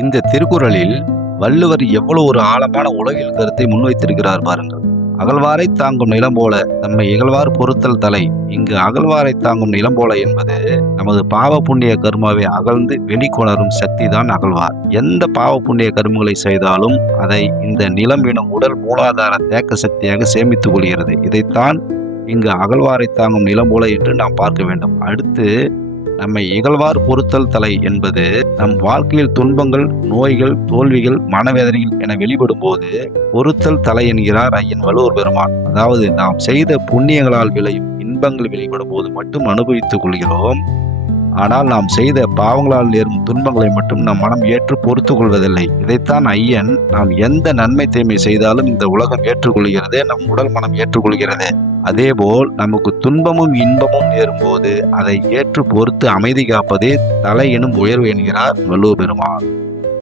இந்த திருக்குறளில் வள்ளுவர் எவ்வளவு ஒரு ஆழமான உலகியல் கருத்தை முன்வைத்திருக்கிறார் பாருங்கள். அகழ்வாரை தாங்கும் நிலம் போல நம்மை இகழ்வார் பொறுத்தல் தலை. இங்கு அகழ்வாரை தாங்கும் நிலம் போல என்பது நமது பாவ புண்ணிய கர்மாவை அகழ்ந்து வெளிக்கொணரும் சக்தி தான் அகழ்வார். எந்த பாவ புண்ணிய கர்மங்களை செய்தாலும் அதை இந்த நிலம் எனும் உடல் மூலாதார தேக்க சக்தியாக சேமித்துக் கொள்கிறது. இதைத்தான் இங்கு அகழ்வாரை தாங்கும் நிலம் போல என்று நாம் பார்க்க வேண்டும். அடுத்து, நம்மை இகழ்வார் பொறுத்தல் தலை என்பது நம் வாழ்க்கையில் துன்பங்கள், நோய்கள், தோல்விகள், மனவேதனைகள் என வெளிப்படும் போது பொறுத்தல் தலை என்கிறார் ஐயன் வள்ளுவர் பெருமான். அதாவது நாம் செய்த புண்ணியங்களால் விளையும் இன்பங்கள் வெளிப்படும் போது மட்டும் அனுபவித்துக் கொள்கிறோம். ஆனால் நாம் செய்த பாவங்களால் நேரும் துன்பங்களை மட்டும் நம் மனம் ஏற்று பொறுத்துக் கொள்வதில்லை. இதைத்தான் ஐயன், நாம் எந்த நன்மை தீமை செய்தாலும் இந்த உலகம் ஏற்றுக்கொள்கிறது, நம் உடல் மனம் ஏற்றுக்கொள்கிறது. அதேபோல் நமக்கு துன்பமும் இன்பமும் நேரும்போது அதை ஏற்று பொறுத்து அமைதி காப்பதே தலை எனும் உயர்வு என்கிறார் வள்ளுவர் பெருமான்.